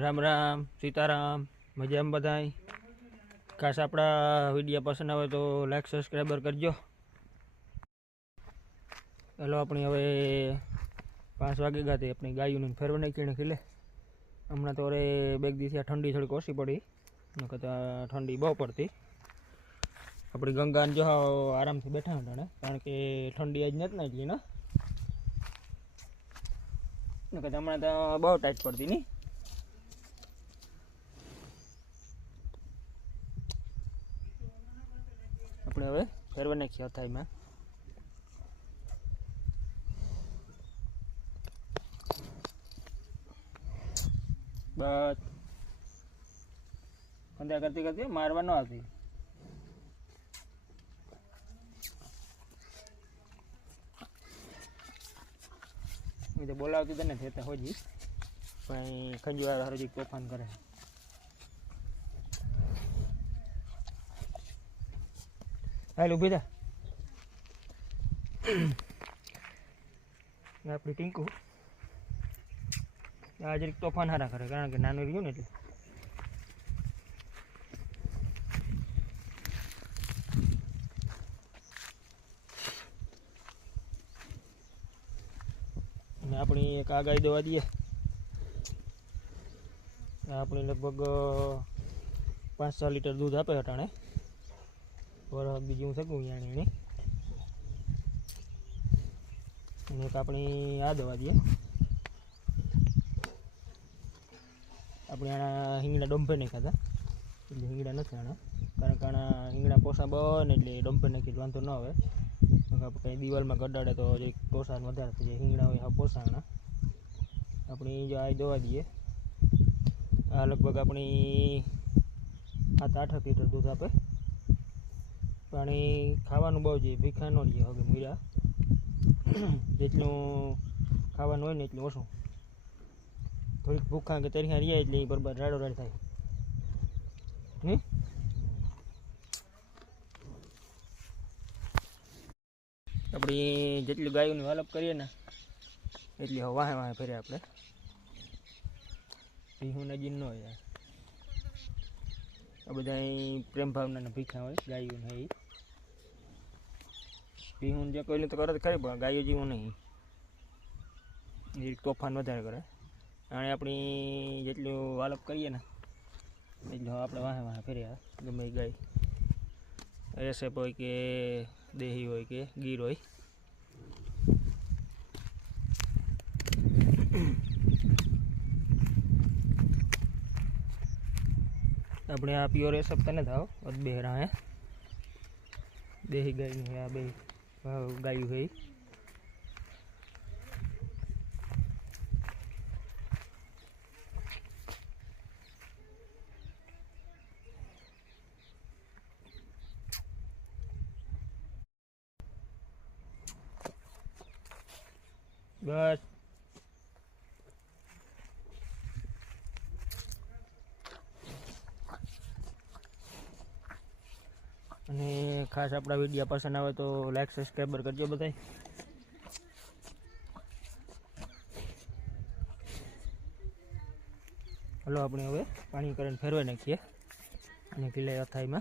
राम राम सीताराम मजा में बधाई। खास अपना विडियो पसंद आवे तो लाइक सब्सक्राइबर करजो। चलो अपनी हवे 5 वागे गए अपनी गायों ने फेरवा नहीं खीणे खिले। हमने तो अरे बेग दी ठंडी थोड़ी ओછી पड़ी न कहता ठंडी बहुत पड़ती। अपनी गंगा जो आराम से बैठा हैं कारण के ठंडी आज नहीं એટલી ना कहता हमने तो बहुत टाइट पड़ती नहीं। अपने हवे फेरवा नाखी हथाई में बस कंधा करती करती मारवा न आती। तो बोलावती तो नहीं थे हो जी खंजवार हर जी तोफान करे। हेलो बेटा अपनी टींकू आज एक तोफान हारा करे कारण के नानो रह्यो ने એટલે ने अपनी एक आ गाय दवा दीए। अपनी लगभग 5-6 लीटर दूध आपे अटाणे और बीजू सकूँ यानी एक अपनी आ दवा दीए। अपने आना हींगड़ा डोंपे नहीं खाता એટલે हींगड़ा नहीं आना कारण के आना हींगड़ा पोसा बने એટલે डोंपे नाखी वांधो न आवे। कहीं दीवाल में गड्डाड़े तो जो पोषण वधारे थी हींगड़ा हो पोषाणा अपनी जो आ दवा दीए। आ लगभग अपनी 7-8 लीटर दूध आपे। पानी खावानुं बहु जोईए भीखा न रहीए हगे मीरा जेटलुं खावानुं होय ने एटलुं ओछुं थोड़ी भूखा के तरिया रहीए એટલે बराबर राडो राड थाय। अपनी जेटली गायों वालप करिए ने एटली वाहे वाहे फेरे आपणे भीहू नजीन न होय। आ बधाय प्रेम भावना भीखा होय गायों ने भीहू जो कोई तो करे तो खरी पण गायों जेवुं नहीं तोफान वधारे करे। आने अपनी जेटलू वालप करिए ने एटलू आपणे वाहे वाहे फेरे गमे गाय एसएफ होय के देही होय के गीर होय। अपने आप प्योर एसएफ तो नहीं था बेहरा है देही गाय है बे गायु है। बस અને ખાસ આપણા વિડીયો પસંદ આવે તો લાઈક સબસ્ક્રાઈબર કરજો બધાય। હલો આપણે હવે પાણી કરીને ફેરવાઈ નાખીએ અને કિલે અથાઈમાં